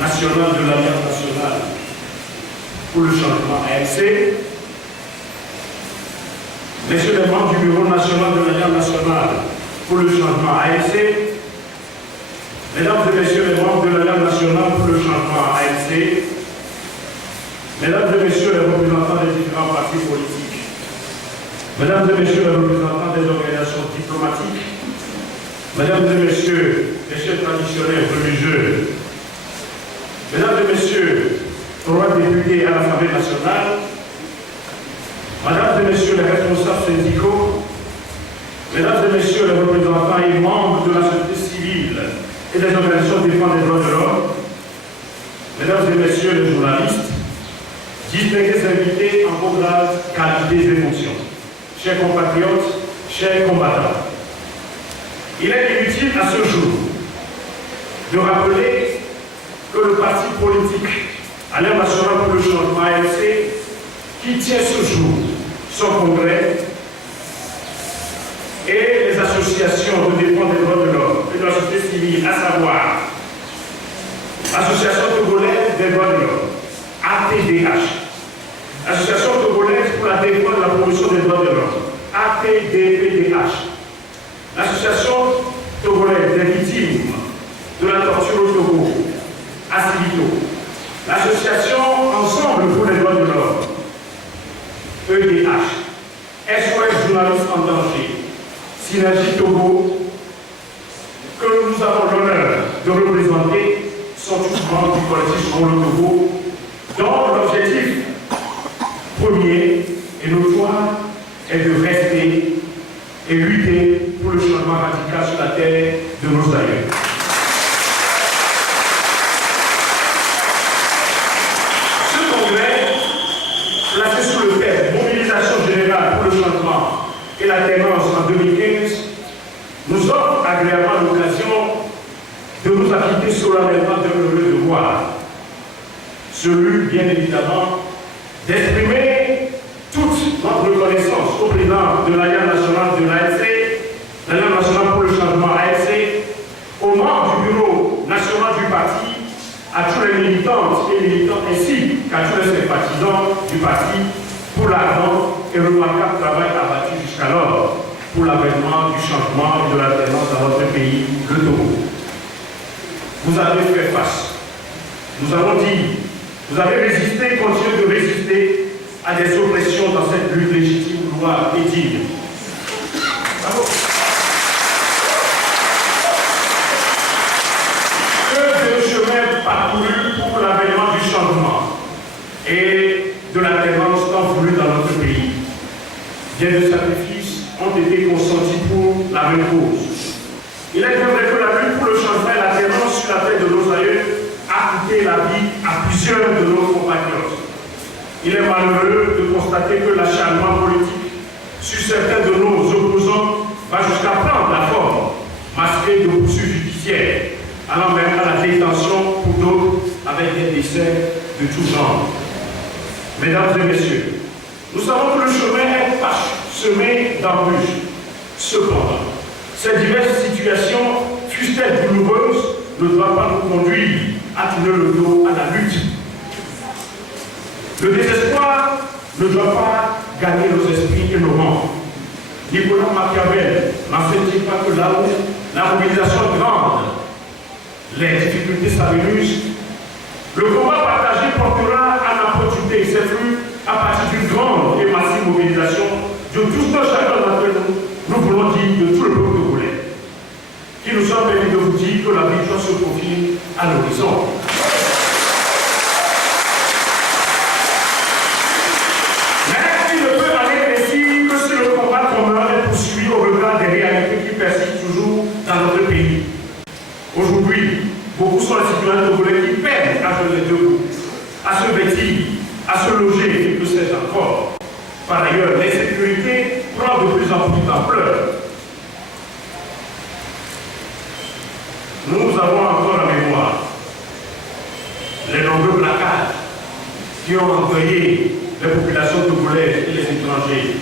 national de l'Alliance nationale pour le changement ANC, messieurs les membres du bureau national de l'Alliance nationale pour le changement ANC, mesdames et messieurs les membres de l'Alliance nationale pour le changement ANC, mesdames et messieurs les représentants des différents partis politiques, mesdames et messieurs les représentants des organisations diplomatiques, mesdames et messieurs les chefs traditionnels religieux, mesdames et messieurs, trois députés à l'Assemblée nationale, mesdames et messieurs les responsables syndicaux, mesdames et messieurs les représentants et membres de la société civile et des organisations de défense des droits de l'homme, mesdames et messieurs les journalistes, distingués invités en vos grades, qualités et fonctions, chers compatriotes, chers combattants, il est inutile à ce jour de rappeler que le parti politique Alliance nationale pour le changement ANC, qui tient ce jour son congrès, et les associations de défense des droits de l'homme et de la société civile, à savoir l'Association togolaise des droits de l'homme, ATDH, l'Association togolaise pour la défense et la promotion des droits de l'homme, ATDPDH, l'Association togolaise des victimes de la torture au Togo, ACIVITO, l'Association Ensemble pour les droits de l'homme, EDH, SOS Journalistes en danger, Synergie Togo, que nous avons l'honneur de représenter, sont tous membres du collectif pour le Togo, dont l'objectif premier et notoire est de rester et lutter pour le changement radical sur la terre de nos aïeux. Ce congrès, placé sous le thème Mobilisation générale pour le changement et l'alternance en 2015, nous offre agréablement l'occasion de nous acquitter solennellement d'un heureux devoir, celui, bien évidemment, d'exprimer toute notre reconnaissance au président de l'Alliance nationale de l'ANC, l'Alliance nationale pour le changement ANC, aux membres du bureau national du parti, à tous les militantes et militants ainsi qu'à tous les sympathisants du parti pour l'ardent et remarquable travail abattu jusqu'alors pour l'avènement du changement et de l'alternance dans notre pays, le Togo. Vous avez fait face. Nous avons dit, vous avez résisté et continuez de résister à des oppressions dans cette lutte légitime, loi et digne. Bravo. Que de chemin parcouru pour l'avènement du changement et de l'alternance tant voulue dans notre pays. Bien de sacrifices ont été consentis pour la même cause. Il est vrai que la lutte pour le changement et l'alternance sur la terre de nos aïeux a coûté la vie à plusieurs de nos compatriotes. Il est malheureux de constater que l'acharnement politique sur certains de nos opposants va jusqu'à prendre la forme masquée de poursuites judiciaires, allant même à la détention pour d'autres avec des décès de tout genre. Mesdames et messieurs, nous savons que le chemin est parsemé d'embûches. Cependant, ces diverses situations, fussent-elles douloureuses, ne doivent pas nous conduire à tourner le dos à la lutte. Le désespoir ne doit pas gagner nos esprits et nos membres. Nicolas Machiavel n'enseigne pas que là où la mobilisation est grande, les difficultés s'amenuisent, le combat partagé portera à l'opportunité et ses fruits à partir d'une grande et massive mobilisation de tous nos chacun d'entre nous, nous voulons dire de tout le peuple togolais, qui nous a permis de vous dire que la victoire se profile à l'horizon. Mais il ne peut aller ainsi que si le combat commun est poursuivi au regard des réalités qui persistent toujours dans notre pays. Aujourd'hui, beaucoup sont les citoyens togolais qui peinent à se lever debout, à se vêtir, à se loger et que sais-je encore. Par ailleurs, l'insécurité prend de plus en plus d'ampleur. Nous avons encore en mémoire les nombreux placards qui ont endeuillé les populations togolaises et les étrangers.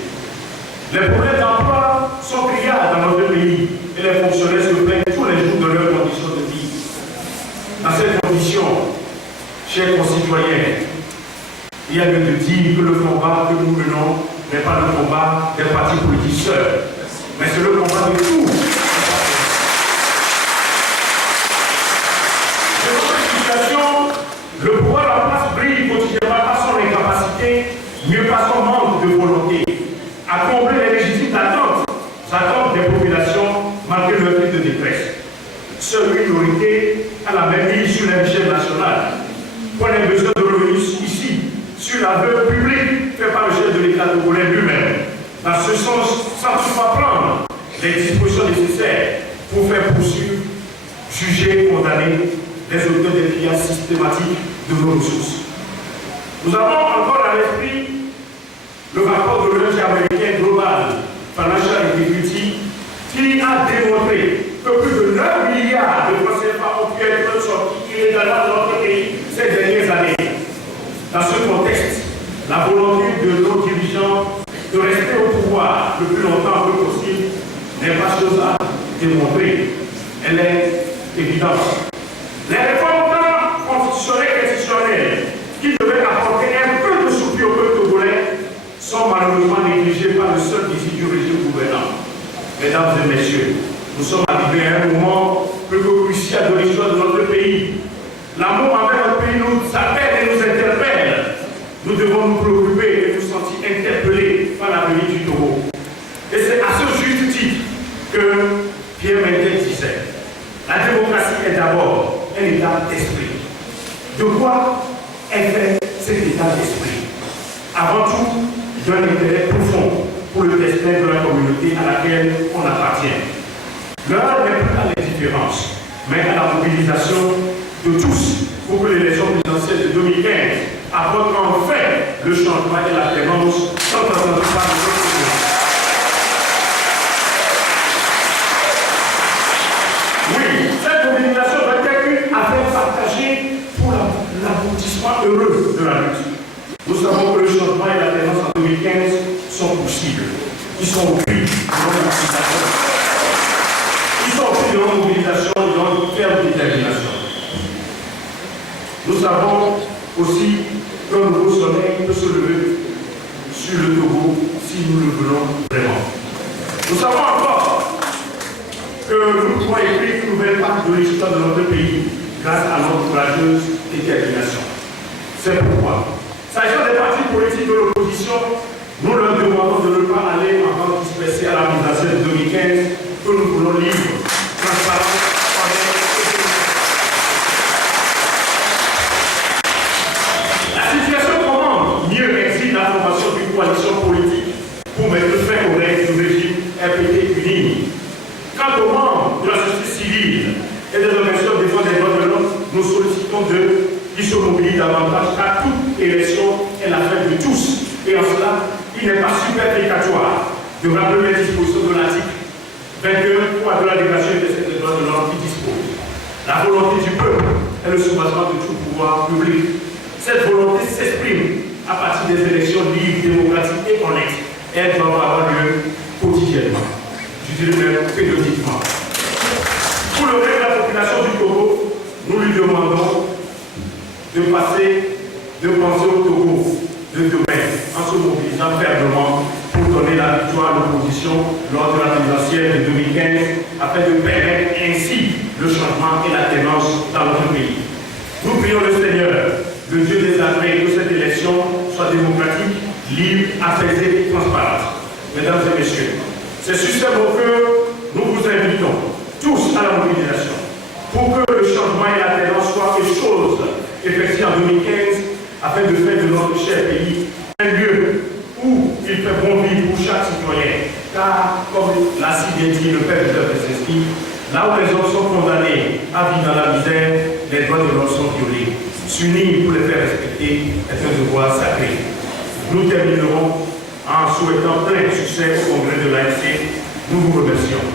Les problèmes d'emploi sont criards dans notre pays et les fonctionnaires se plaignent tous les jours de leurs conditions de vie. Dans ces conditions, chers concitoyens, il y a lieu de dire que le combat que nous menons n'est pas le combat des partis politiques seuls, mais c'est le combat de tous. Dans cette situation, le pouvoir en place brille quotidiennement par son incapacité, mieux par son manque de volonté, à combler les légitimes attentes des populations malgré leur cri de détresse. Seule une minorité a la même mise sur les richesses nationales. Pour les besoins de revenus ici, sur l'aveu public fait par le chef de l'État togolais lui-même. Dans ce sens, sans toutefois prendre les dispositions nécessaires pour faire poursuivre, juger, condamner les auteurs des pillages systématiques de nos ressources. Nous avons encore à l'esprit le rapport de l'ONG américaine Global Financial Integrity qui a démontré que plus de 9 milliards de francs CFA ont pu être sortis illégalement de notre pays ces dernières années. Dans ce contexte, la volonté de nos dirigeants de rester au pouvoir le plus longtemps que possible n'est pas chose à démontrer. Elle est évidente. Les réformes constitutionnelles et institutionnelles qui devaient apporter un peu de soutien au peuple togolais sont malheureusement négligées par le seul désir du régime gouvernant. Mesdames et messieurs, nous sommes arrivés à un moment plus que crucial de l'histoire de notre pays. L'amour envers notre pays nous appelle et nous interpelle. Nous devons nous préoccuper et nous sentir interpellés par l'avenir du Togo. Et c'est à ce juste titre que Pierre Mendès disait: la démocratie est d'abord un état d'esprit. De quoi est fait cet état d'esprit? Avant tout, d'un intérêt profond pour le destin de la communauté à laquelle on appartient. L'heure n'est plus à l'indifférence, mais à la mobilisation de tous pour que l'élection présidentielle de 2015 apporte enfin le changement et l'alternance tant attendu par le peuple. Oui, cette mobilisation doit être une affaire partagée pour l'aboutissement heureux de la lutte. Nous savons que le changement et l'alternance en 2015 sont possibles. Ils sont au prix de notre mobilisation. Ils sont au prix de notre mobilisation et de notre ferme détermination. Nous savons aussi qu'un nouveau soleil peut se lever sur le Togo si nous le voulons vraiment. Nous savons encore que nous pouvons écrire une nouvelle page de l'histoire de notre pays grâce à notre courageuse détermination. C'est pourquoi, s'agissant des partis politiques de l'opposition, nous leur demandons de ne pas aller encore disperser à la présidentielle de 2015 que nous voulons libre, transparent, honnête et démocratique. La situation commande mieux exige la formation d'une coalition politique pour mettre fin aux règles du régime RPT uni. Quant aux membres de la société civile et des organisations de défense des droits de l'homme, nous sollicitons d'eux qui se mobilisent davantage car toute élection est l'affaire de tous. Et en cela, il n'est pas superfétatoire de rappeler les dispositions de l'article 21 de la Déclaration des droits de l'homme qui dispose. La volonté du peuple est le soubassement de tout pouvoir public. Cette volonté s'exprime à partir des élections libres, démocratiques et honnêtes. Elles doivent avoir lieu quotidiennement. Je dirais même périodiquement. Pour le reste de la population du Togo, nous lui demandons de penser au Togo de demain en se mobilisant fermement pour donner la victoire à l'opposition lors de la présidentielle de 2015 afin de permettre ainsi le changement et l'alternance dans notre pays. Nous prions le Seigneur, le Dieu des armées, que cette élection soit démocratique, libre, apaisée et transparente. Mesdames et messieurs, c'est sur ces mots que nous vous invitons tous à la mobilisation pour que le changement et l'alternance soient des choses effectuées en 2015 afin de faire de notre cher pays un lieu où il fait bon vivre pour chaque citoyen. Car, comme l'a si bien dit le Père de Saint-Esprit, là où les hommes sont condamnés à vivre dans la misère, les droits de l'homme sont violés. S'unir pour les faire respecter est un devoir sacré. Nous terminerons en souhaitant plein succès au congrès de l'AFC. Nous vous remercions.